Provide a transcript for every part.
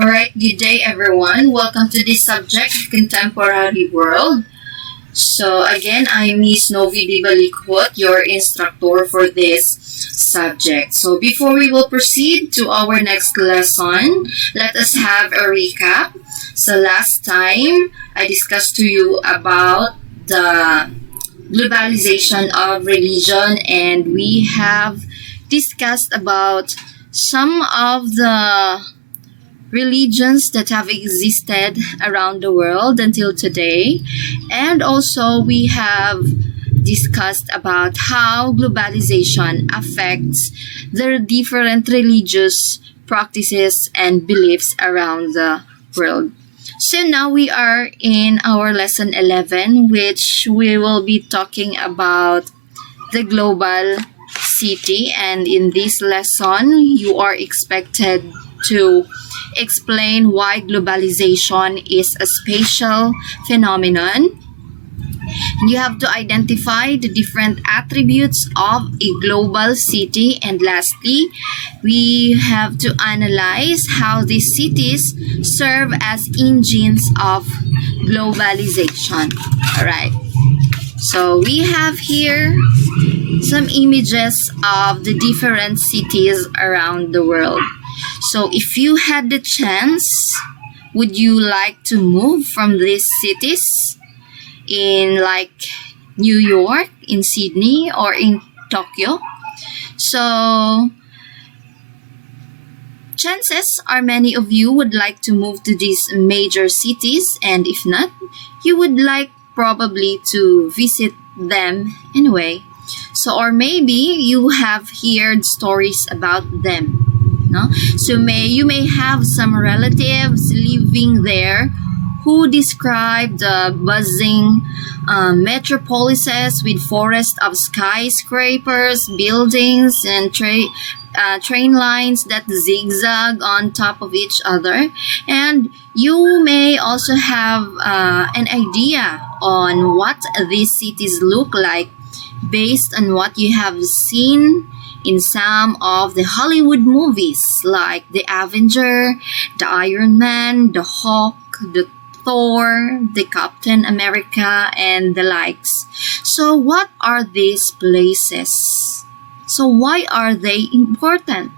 Alright, good day everyone. Welcome to this subject, Contemporary World. So again, I'm Miss Novi Dibalikot, your instructor for this subject. So before we will proceed to our next lesson, let us have a recap. So last time, I discussed to you about the globalization of religion, and we have discussed about some of the religions that have existed around the world until today. And also we have discussed about how globalization affects the different religious practices and beliefs around the world. So now we are in our lesson 11, which we will be talking about the global city. And in this lesson, you are expected to explain why globalization is a spatial phenomenon. You have to identify the different attributes of a global city. And lastly, we have to analyze how these cities serve as engines of globalization. Alright. So we have here some images of the different cities around the world. So if you had the chance, would you like to move from these cities in like New York, in Sydney, or in Tokyo? So chances are many of you would like to move to these major cities, and if not, you would like probably to visit them anyway. So, or maybe you have heard stories about them. No? So you may have some relatives living there who describe the buzzing metropolises with forests of skyscrapers, buildings, and train lines that zigzag on top of each other. And you may also have an idea on what these cities look like based on what you have seen in some of the Hollywood movies like The Avenger, The Iron Man, The Hulk, The Thor, The Captain America, and the likes. So what are these places? So why are they important?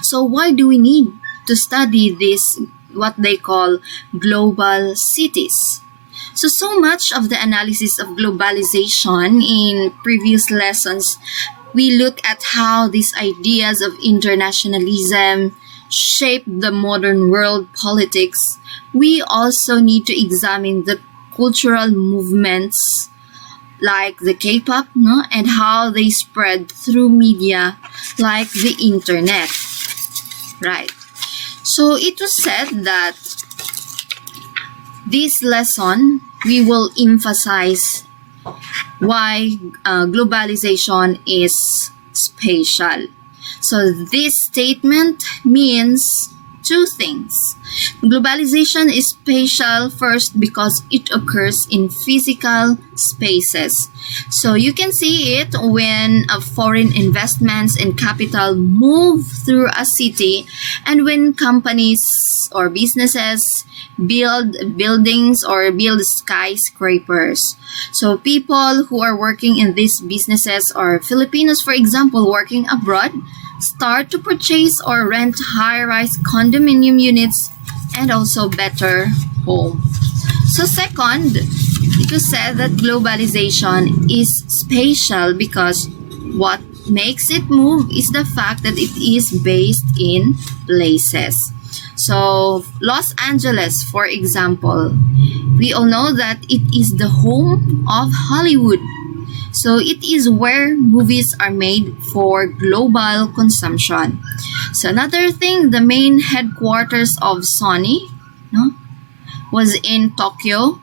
So why do we need to study this, what they call global cities? So much of the analysis of globalization in previous lessons, we look at how these ideas of internationalism shape the modern world politics. We also need to examine the cultural movements like the K-pop, no? And how they spread through media like the internet. Right. So it was said that this lesson we will emphasize why globalization is spatial. So this statement means two things. Globalization is spatial first because it occurs in physical spaces. So you can see it when foreign investments and capital move through a city, and when companies or businesses build buildings or build skyscrapers. So people who are working in these businesses, or Filipinos, for example, working abroad, start to purchase or rent high-rise condominium units and also better home. So second, it was said that globalization is spatial because what makes it move is the fact that it is based in places. So Los Angeles, for example, we all know that it is the home of Hollywood. So it is where movies are made for global consumption. So another thing, the main headquarters of Sony, was in Tokyo,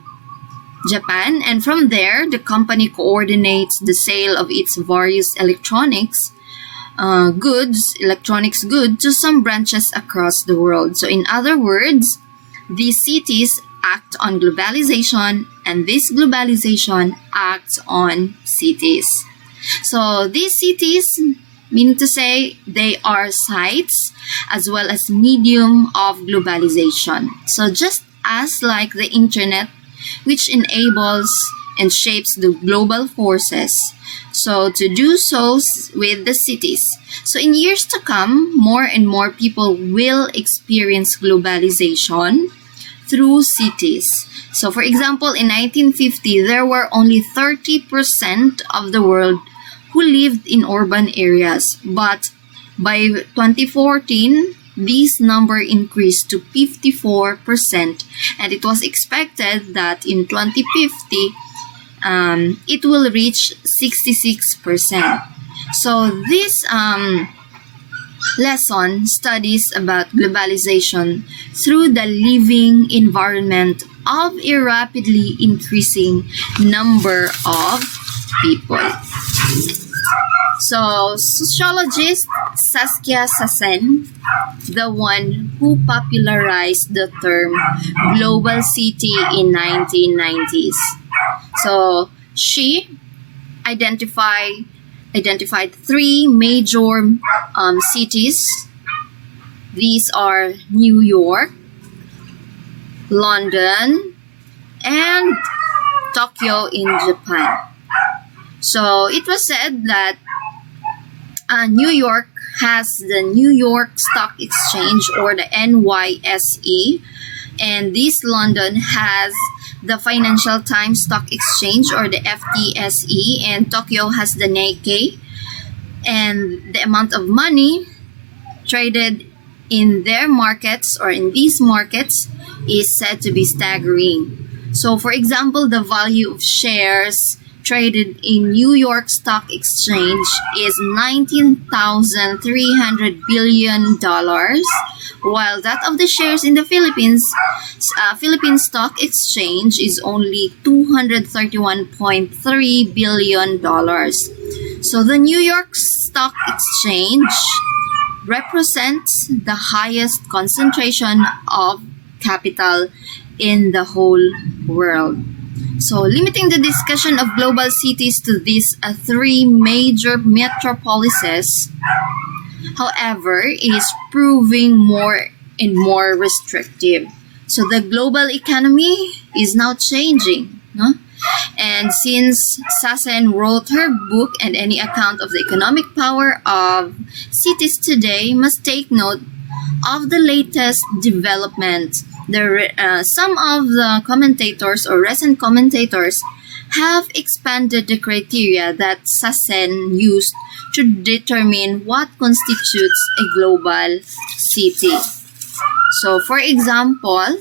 Japan, and from there the company coordinates the sale of its various electronics goods to some branches across the world. So in other words, these cities act on globalization, and this globalization acts on cities. So these cities meaning to say they are sites as well as medium of globalization. So just as like the internet, which enables and shapes the global forces, so to do so with the cities. So in years to come, more and more people will experience globalization through cities. So for example, in 1950, there were only 30% of the world who lived in urban areas. But by 2014, this number increased to 54%, and it was expected that in 2050, it will reach 66%. So this lesson studies about globalization through the living environment of a rapidly increasing number of people. So, sociologist Saskia Sassen, the one who popularized the term global city in 1990s. So, she identified three major cities. These are New York, London, and Tokyo in Japan. So it was said that New York has the New York Stock Exchange, or the NYSE, and this London has the Financial Times Stock Exchange, or the FTSE, and Tokyo has the Nikkei. And the amount of money traded in their markets, or in these markets, is said to be staggering. So for example, the value of shares traded in New York Stock Exchange is $19,300 billion, while that of the shares in the Philippine Stock Exchange is only $231.3 billion. So the New York Stock Exchange represents the highest concentration of capital in the whole world. So limiting the discussion of global cities to these three major metropolises, however, is proving more and more restrictive. So the global economy is now changing, no? And since Sassen wrote her book, and any account of the economic power of cities today must take note of the latest development. Some of the commentators, or recent commentators, have expanded the criteria that Sassen used to determine what constitutes a global city. So, for example,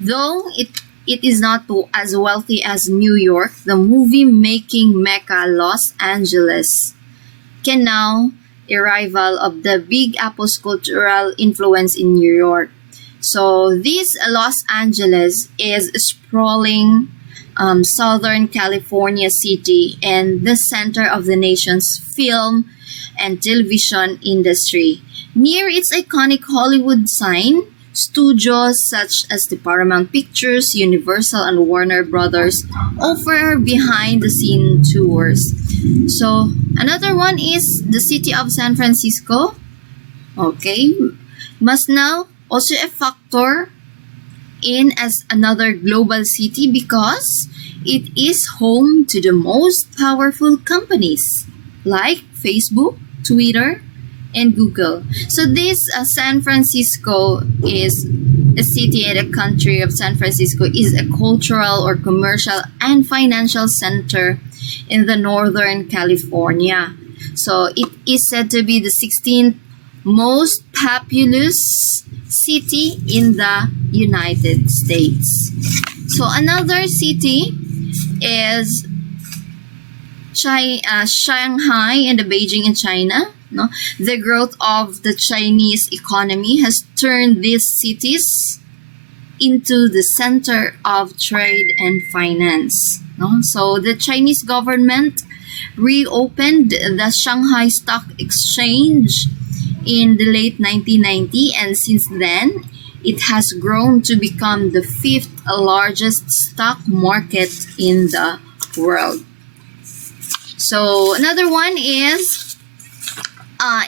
though it is not as wealthy as New York, the movie-making Mecca, Los Angeles, can now a rival of the Big Apple's cultural influence in New York. So this Los Angeles is a sprawling Southern California city and the center of the nation's film and television industry. Near its iconic Hollywood sign, studios such as the Paramount Pictures, Universal, and Warner Brothers offer behind-the-scene tours. So another one is the city of San Francisco. Okay, must now also a factor in as another global city because it is home to the most powerful companies like Facebook, Twitter, and Google. So this San Francisco is a city, and a country of San Francisco is a cultural or commercial and financial center in the Northern California. So it is said to be the 16th most populous city in the United States. So another city is Shanghai and Beijing in China. No? The growth of the Chinese economy has turned these cities into the center of trade and finance. No? So the Chinese government reopened the Shanghai Stock Exchange in the late 1990s, and since then it has grown to become the 5th largest stock market in the world. So another one is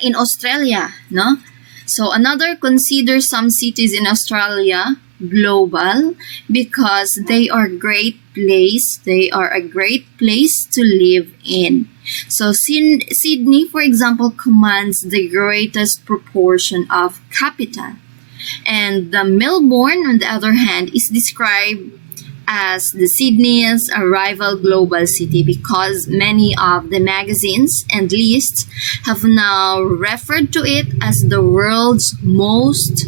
in Australia, no? So another consider some cities in Australia global because they are great place. They are a great place to live in. So Sydney, for example, commands the greatest proportion of capital. And the Melbourne, on the other hand, is described as the Sydney's rival global city because many of the magazines and lists have now referred to it as the world's most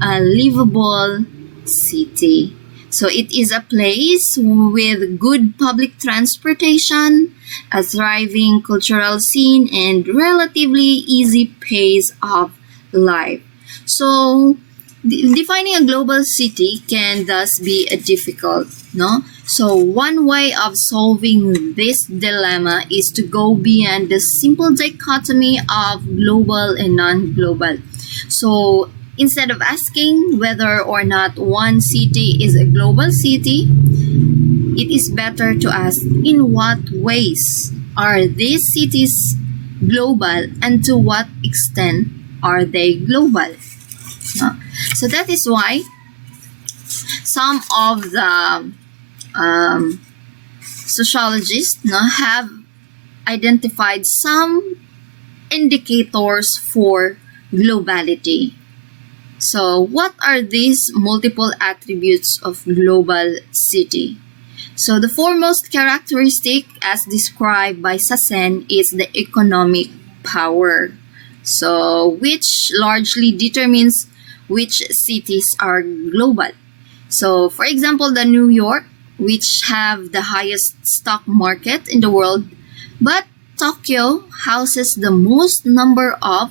livable city. So it is a place with good public transportation, a thriving cultural scene, and relatively easy pace of life. So defining a global city can thus be difficult, no? So one way of solving this dilemma is to go beyond the simple dichotomy of global and non-global. So instead of asking whether or not one city is a global city, it is better to ask in what ways are these cities global and to what extent are they global. So that is why some of the sociologists have identified some indicators for globality. So what are these multiple attributes of global city? So the foremost characteristic as described by Sassen is the economic power. So which largely determines which cities are global. So for example, the New York, which have the highest stock market in the world, but Tokyo houses the most number of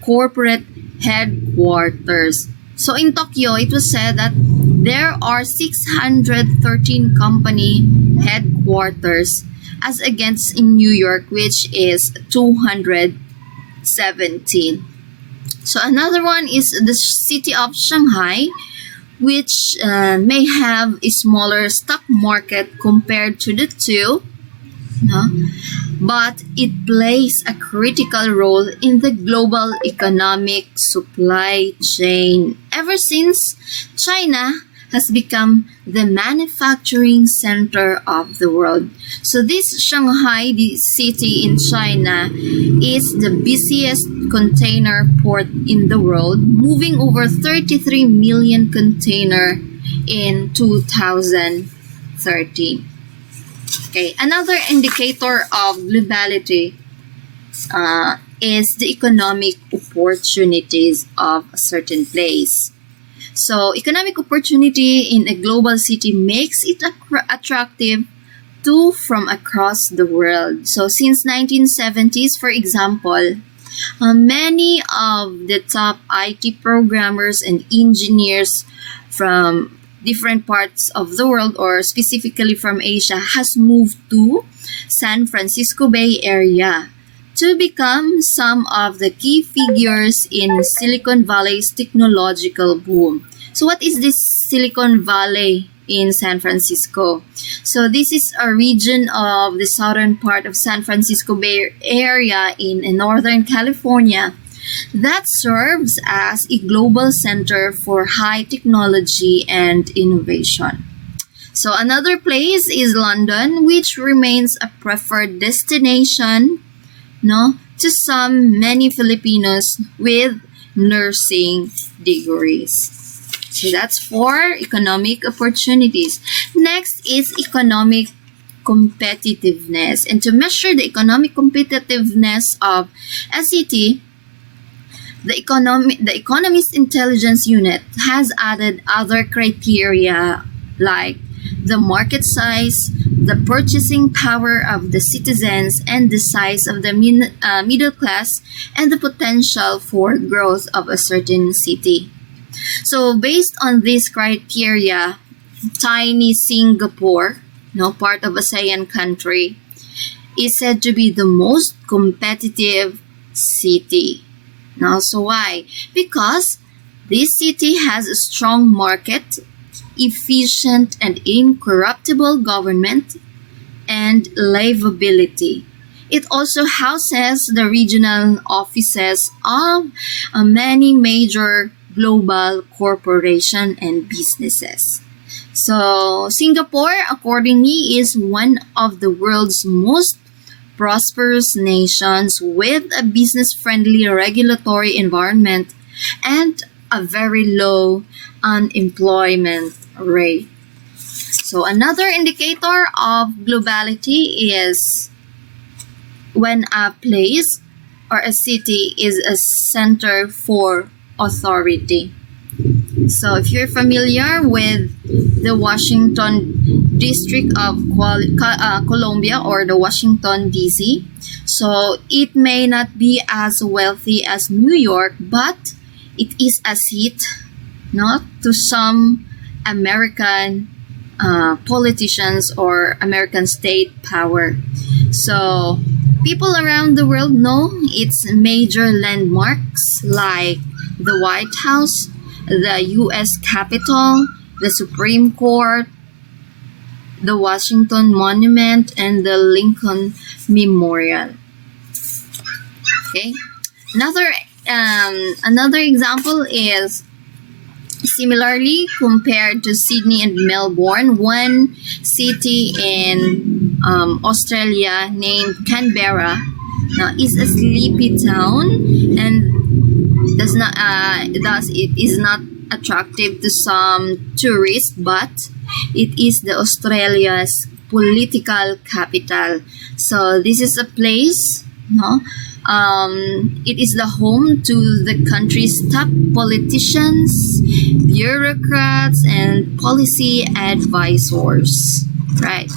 corporate headquarters. So in Tokyo, it was said that there are 613 company headquarters as against in New York, which is 217. So another one is the city of Shanghai, which may have a smaller stock market compared to the two, no? But it plays a critical role in the global economic supply chain ever since China has become the manufacturing center of the world. So this Shanghai, the city in China, is the busiest container port in the world, moving over 33 million container in 2013. Okay, another indicator of globality is the economic opportunities of a certain place. So economic opportunity in a global city makes it attractive to from across the world. So since 1970s, for example, many of the top IT programmers and engineers from different parts of the world, or specifically from Asia, has moved to San Francisco Bay Area to become some of the key figures in Silicon Valley's technological boom. So what is this Silicon Valley in San Francisco? So this is a region of the southern part of San Francisco Bay Area in Northern California that serves as a global center for high technology and innovation. So another place is London, which remains a preferred destination, to many Filipinos with nursing degrees. So that's for economic opportunities. Next is economic competitiveness. And to measure the economic competitiveness of a city, the Economist Intelligence Unit has added other criteria like the market size, the purchasing power of the citizens, and the size of the middle class, and the potential for growth of a certain city. So based on these criteria, tiny Singapore, part of ASEAN country, is said to be the most competitive city. Now, so why? Because this city has a strong market, efficient and incorruptible government, and livability. It also houses the regional offices of many major global corporations and businesses. So Singapore, accordingly, is one of the world's most prosperous nations with a business-friendly regulatory environment and a very low unemployment rate. So another indicator of globality is when a place or a city is a center for authority. So if you're familiar with the Washington district of Columbia or the Washington DC, so it may not be as wealthy as New York, but it is a seat, not to some American politicians or American state power. So people around the world know its major landmarks like the White House, the U.S. Capitol, the Supreme Court, the Washington Monument, and the Lincoln Memorial. Okay. Another example is similarly compared to Sydney and Melbourne, one city in Australia named Canberra is a sleepy town and thus it is not attractive to some tourists, but it is the Australia's political capital. So this is a place, it is the home to the country's top politicians, bureaucrats, and policy advisors. Right.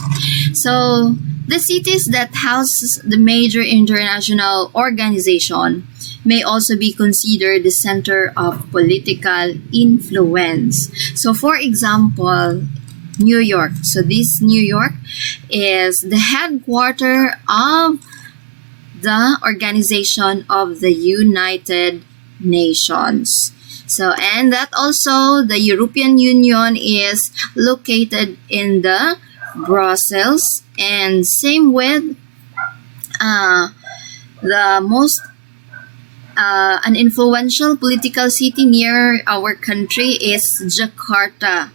So the cities that house the major international organization may also be considered the center of political influence. So for example, New York. So this New York is the headquarters of the Organization of the United Nations. So, and that also the European Union is located in the Brussels, and same with the most an influential political city near our country is Jakarta,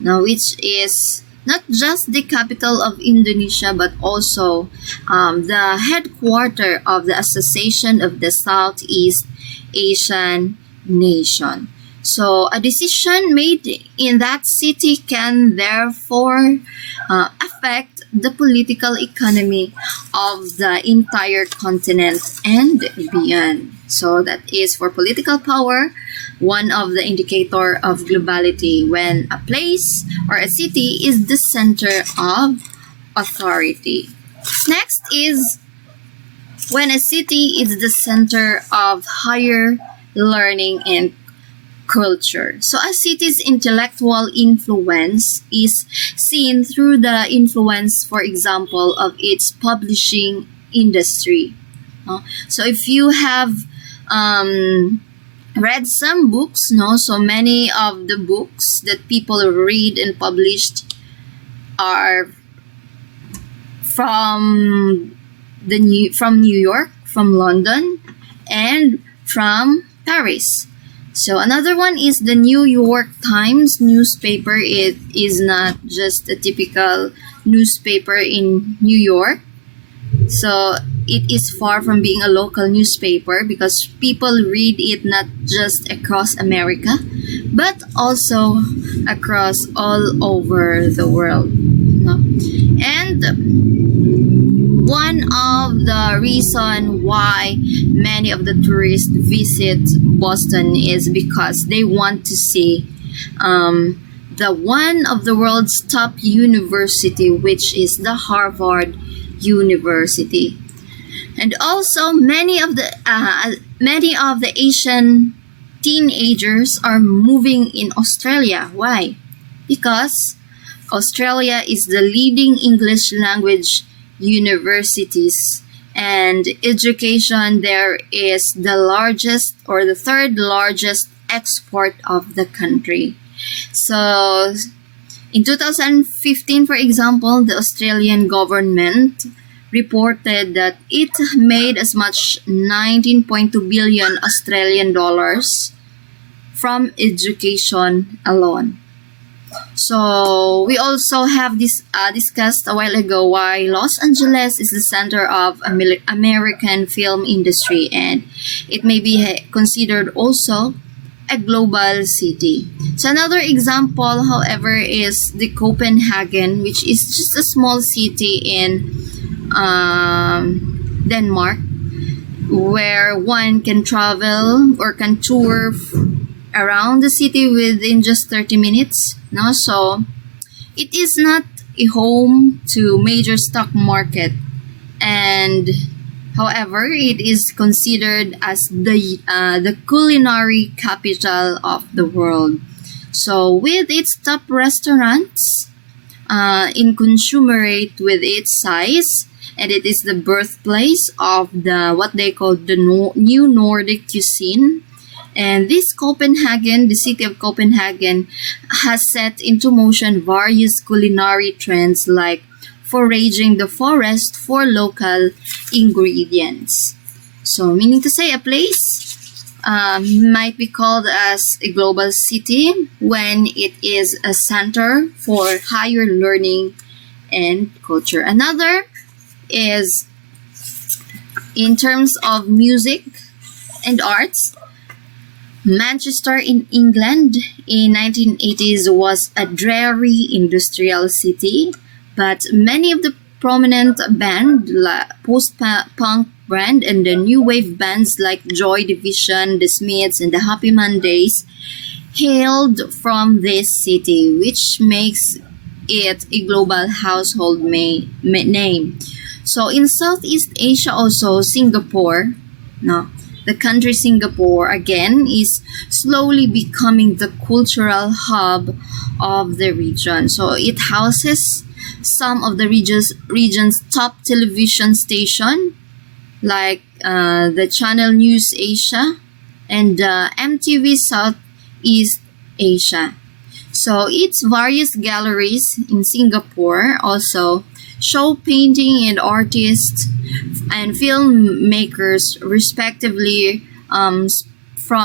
which is not just the capital of Indonesia, but also the headquarters of the Association of the Southeast Asian Nation. So a decision made in that city can therefore affect the political economy of the entire continent and beyond. So that is for political power, one of the indicator of globality when a place or a city is the center of authority. Next is when a city is the center of higher learning and culture. So a city's intellectual influence is seen through the influence, for example, of its publishing industry. So if you have read some books, so many of the books that people read and published are from New York, from London, and from Paris. So another one is the New York Times newspaper. It is not just a typical newspaper in New York. So it is far from being a local newspaper because people read it not just across America, but also across all over the world. And one of the reason why many of the tourists visit Boston is because they want to see the one of the world's top university, which is the Harvard University. And also many of the Asian teenagers are moving in Australia. Why? Because Australia is the leading English language universities, and education there is the largest or the third largest export of the country. So in 2015, for example, the Australian government reported that it made as much 19.2 billion Australian dollars from education alone. So we also have discussed a while ago why Los Angeles is the center of American film industry, and it may be considered also a global city. So another example, however, is the Copenhagen, which is just a small city in Denmark, where one can travel or can tour around the city within just 30 minutes. No, so it is not a home to major stock market, and however, it is considered as the culinary capital of the world. So with its top restaurants, in consumerate with its size, and it is the birthplace of the what they call the new Nordic cuisine. And this Copenhagen, the city of Copenhagen, has set into motion various culinary trends like foraging the forest for local ingredients. So, meaning to say, a place might be called as a global city when it is a center for higher learning and culture. Another is in terms of music and arts. Manchester in England in 1980s was a dreary industrial city, but many of the prominent band, post-punk band and the new wave bands like Joy Division, The Smiths, and the Happy Mondays hailed from this city, which makes it a global household name. So in Southeast Asia also, Singapore, no, the country Singapore again is slowly becoming the cultural hub of the region. So it houses some of the region's top television station like the Channel News Asia and MTV Southeast Asia. So its various galleries in Singapore also show painting and artists and filmmakers respectively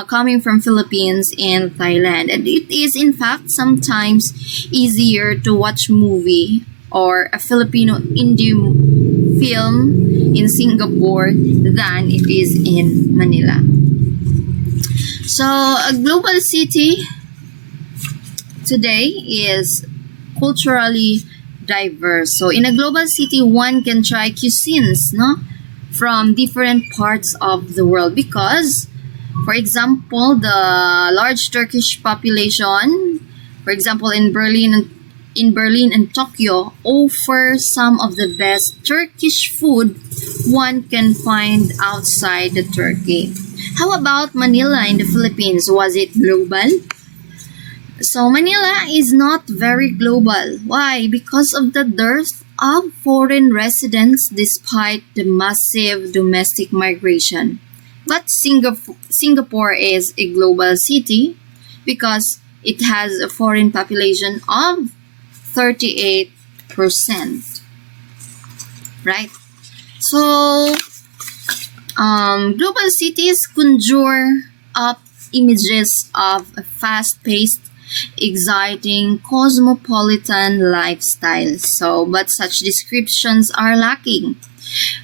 coming from Philippines and Thailand. And it is in fact sometimes easier to watch movie or a Filipino indie film in Singapore than it is in Manila. So a global city today is culturally diverse. So in a global city, one can try cuisines, no, from different parts of the world because, for example, the large Turkish population, for example, in Berlin and Tokyo, offer some of the best Turkish food one can find outside the Turkey. How about Manila in the Philippines? Was it global? So Manila is not very global. Why? Because of the dearth of foreign residents despite the massive domestic migration. But Singapore is a global city because it has a foreign population of 38%. Right? So global cities conjure up images of a fast-paced, exciting, cosmopolitan lifestyle. So, but such descriptions are lacking.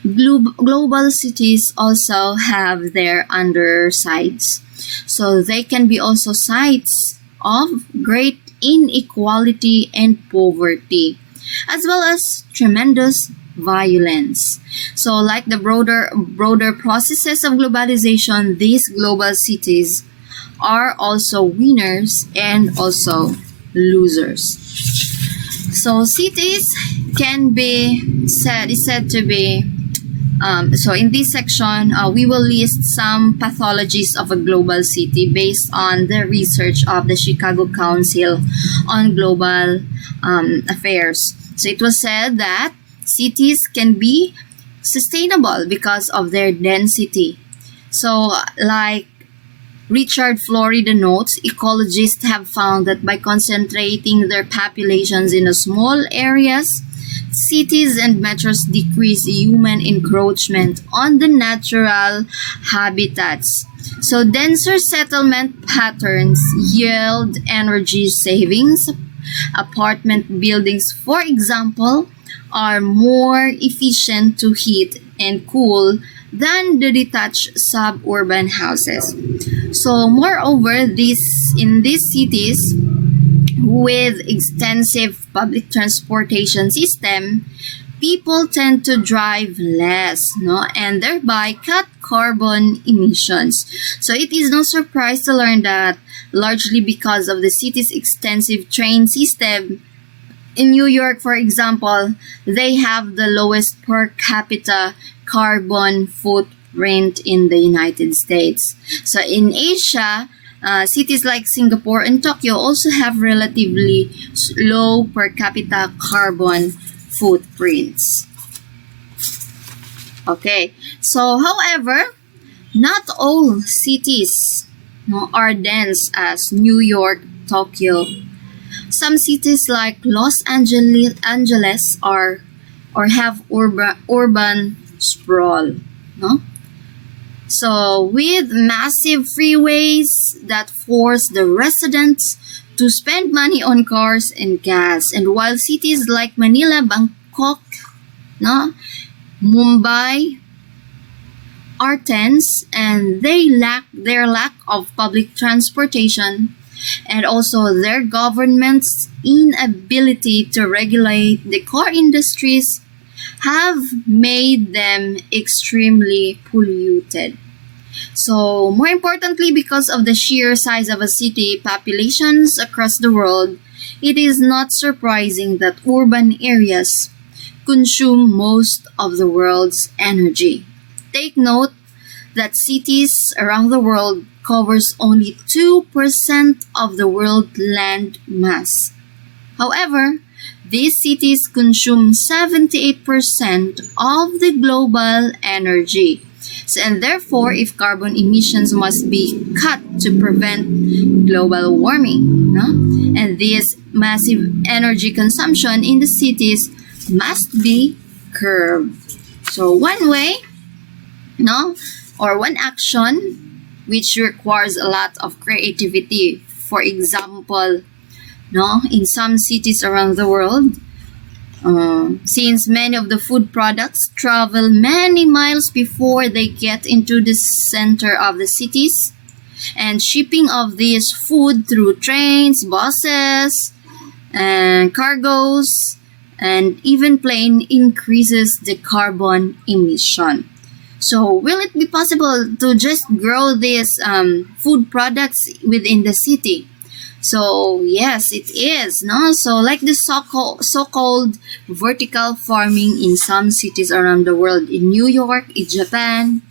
Global cities also have their undersides. So they can be also sites of great inequality and poverty, as well as tremendous violence. So like the broader processes of globalization, these global cities are also winners and also losers. So cities can be said to be so in this section we will list some pathologies of a global city based on the research of the Chicago Council on Global Affairs. So it was said that cities can be sustainable because of their density. So like Richard Florida notes, ecologists have found that by concentrating their populations in small areas, cities and metros decrease human encroachment on the natural habitats. So denser settlement patterns yield energy savings. Apartment buildings, for example, are more efficient to heat and cool than the detached suburban houses. So moreover, in these cities with extensive public transportation system, people tend to drive less, no, and thereby cut carbon emissions. So it is no surprise to learn that largely because of the city's extensive train system, in New York, for example, they have the lowest per capita carbon footprint in the United States. So in Asia, cities like Singapore and Tokyo also have relatively low per capita carbon footprints. Okay, so however, not all cities, no, are dense as New York, Tokyo. Some cities like Los Angeles are or have urban sprawl, no? So with massive freeways that force the residents to spend money on cars and gas, and while cities like Manila, Bangkok, no, Mumbai are tense, and their lack of public transportation and also their government's inability to regulate the car industries have made them extremely polluted. So, more importantly, because of the sheer size of a city populations across the world, it is not surprising that urban areas consume most of the world's energy. Take note that cities around the world covers only 2% of the world land mass. However, these cities consume 78% of the global energy. So, and therefore, if carbon emissions must be cut to prevent global warming, no? And this massive energy consumption in the cities must be curbed. So one way, no, or one action which requires a lot of creativity. For example, no, in some cities around the world, since many of the food products travel many miles before they get into the center of the cities, and shipping of this food through trains, buses, and cargoes, and even plane increases the carbon emission. So will it be possible to just grow these food products within the city? So yes, it is, no? So like the so-called vertical farming in some cities around the world, in New York, in Japan,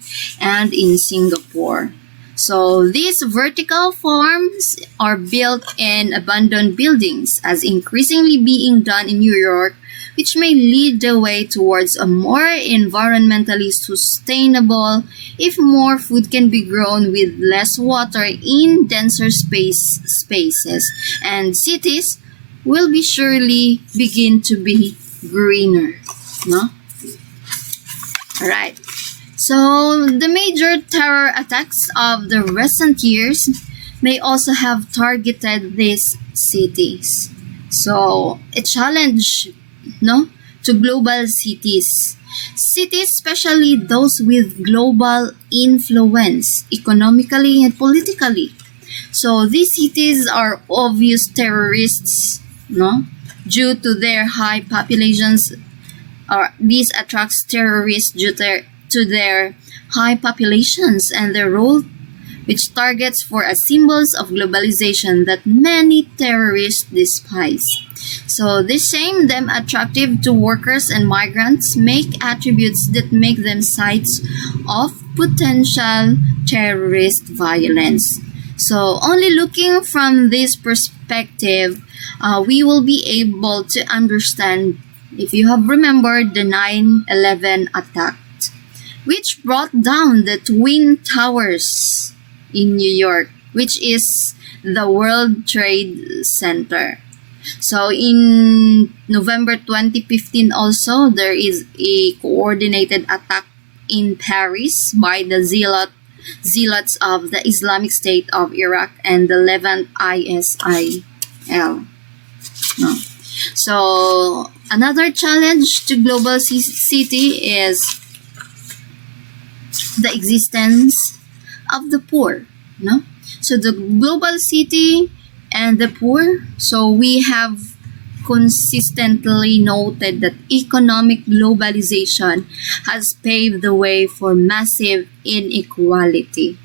and in Singapore. So these vertical farms are built in abandoned buildings, as increasingly being done in New York, which may lead the way towards a more environmentally sustainable if more food can be grown with less water in denser spaces, and cities will be surely begin to be greener, no? All right. So the major terror attacks of the recent years may also have targeted these cities. So a challenge, no, to global cities. Cities, especially those with global influence, economically and politically. So these cities are obvious terrorists, no, due to their high populations. Or this attracts terrorists due to their high populations and their role, which targets for as symbols of globalization that many terrorists despise. So this shame them attractive to workers and migrants make attributes that make them sites of potential terrorist violence. So only looking from this perspective, we will be able to understand, if you have remembered, the 9/11 attack, which brought down the Twin Towers in New York, which is the World Trade Center. So in November 2015 also, there is a coordinated attack in Paris by the zealots of the Islamic State of Iraq and the Levant ISIL. No. So another challenge to global city is the existence of the poor. No? So the global city and the poor, so we have consistently noted that economic globalization has paved the way for massive inequality.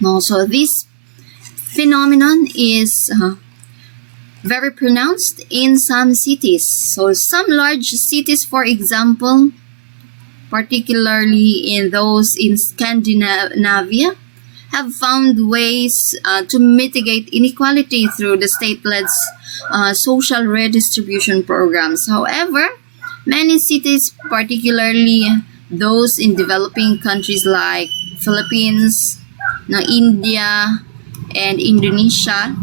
No, so this phenomenon is very pronounced in some cities. So some large cities, for example, particularly in those in Scandinavia, have found ways to mitigate inequality through the state-led social redistribution programs. However, many cities, particularly those in developing countries like Philippines, India, and Indonesia,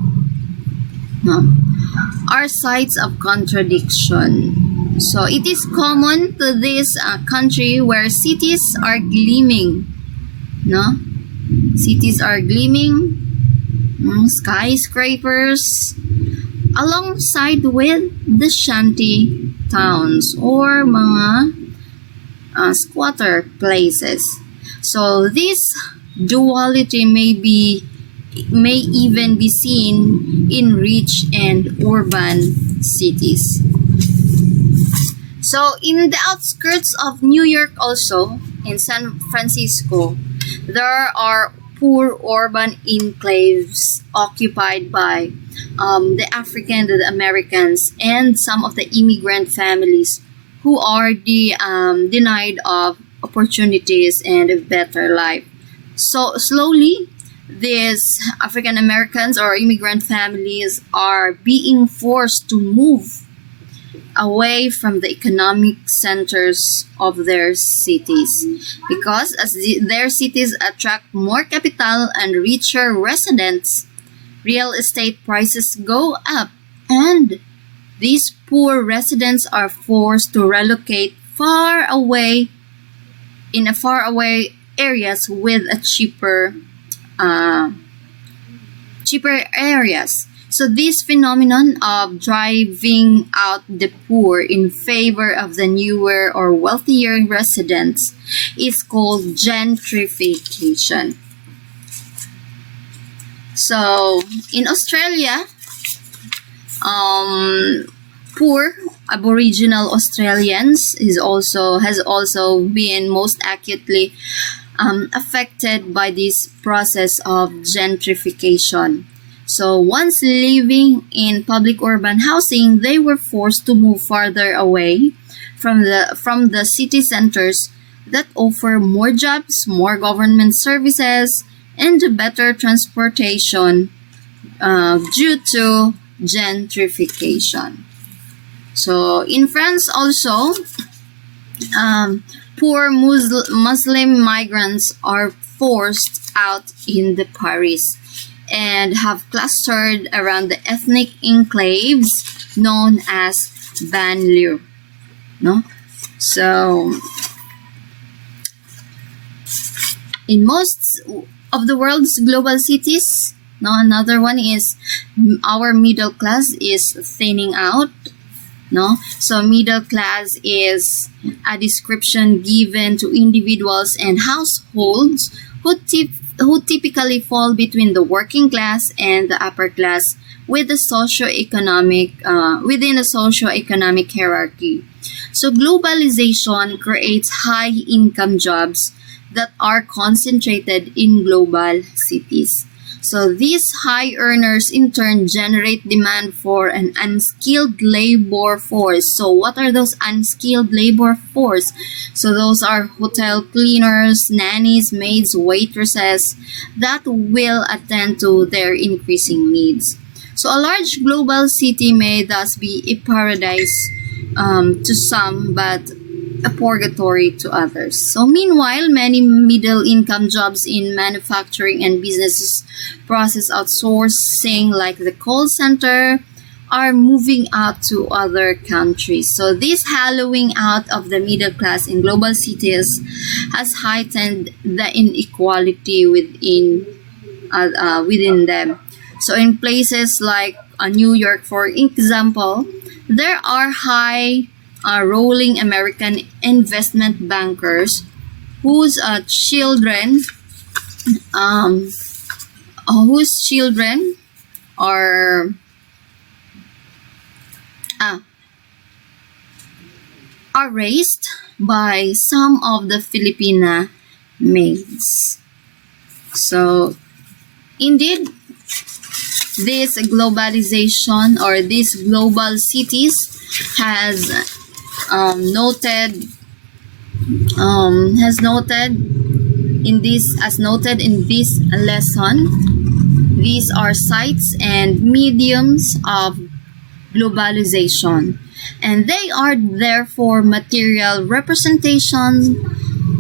are sites of contradiction. So it is common to this country where cities are gleaming, no? Cities are gleaming, skyscrapers, alongside with the shanty towns or mga squatter places. So this duality may even be seen in rich and urban cities. So in the outskirts of New York also, in San Francisco, there are poor urban enclaves occupied by the African, the Americans, and some of the immigrant families who are denied of opportunities and a better life. So slowly, these African Americans or immigrant families are being forced to move away from the economic centers of their cities, because as their cities attract more capital and richer residents, real estate prices go up, and these poor residents are forced to relocate far away areas with a cheaper areas. So this phenomenon of driving out the poor in favor of the newer or wealthier residents is called gentrification. So in Australia, poor Aboriginal Australians has also been most acutely affected by this process of gentrification. So once living in public urban housing, they were forced to move farther away from the city centers that offer more jobs, more government services, and better transportation due to gentrification. So in France also, poor Muslim migrants are forced out in the Paris and have clustered around the ethnic enclaves known as banlieue. No? So in most of the world's global cities, another one is our middle class is thinning out. So middle class is a description given to individuals and households who typically fall between the working class and the upper class within a socio-economic hierarchy. So globalization creates high-income jobs that are concentrated in global cities. So these high earners in turn generate demand for an unskilled labor force. So what are those unskilled labor force? So those are hotel cleaners, nannies, maids, waitresses that will attend to their increasing needs. So a large global city may thus be a paradise to some, but a purgatory to others. So meanwhile, many middle-income jobs in manufacturing and business process outsourcing like the call center are moving out to other countries. So this hollowing out of the middle class in global cities has heightened the inequality within them. So in places like New York, for example, there are high rolling American investment bankers whose um, children are uh, are raised by some of the Filipina maids. So indeed, this globalization or these global cities has noted noted in this lesson. These are sites and mediums of globalization, and they are therefore material representations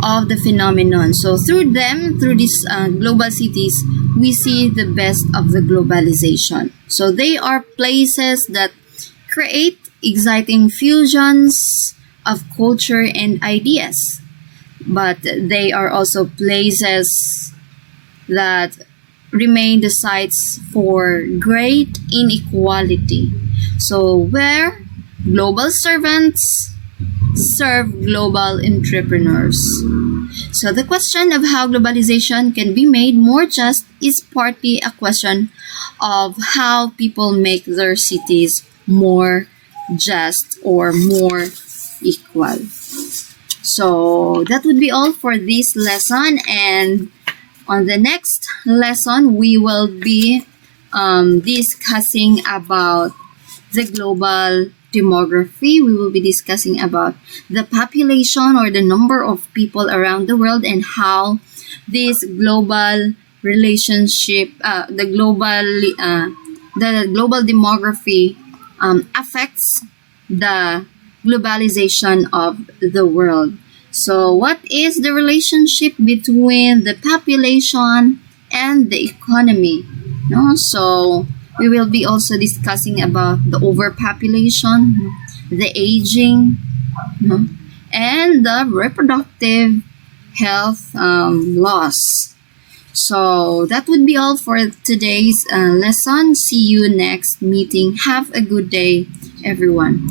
of the phenomenon. So through these global cities, we see the best of the globalization. So they are places that create exciting fusions of culture and ideas, but they are also places that remain the sites for great inequality. So where global servants serve global entrepreneurs. So the question of how globalization can be made more just is partly a question of how people make their cities more just or more equal. So that would be all for this lesson, and on the next lesson we will be discussing about the global demography. We will be discussing about the population or the number of people around the world and how this global relationship, the global demography affects the globalization of the world. So what is the relationship between the population and the economy? No, so we will be also discussing about the overpopulation, the aging, no, and the reproductive health loss. So that would be all for today's lesson. See you next meeting. Have a good day, everyone.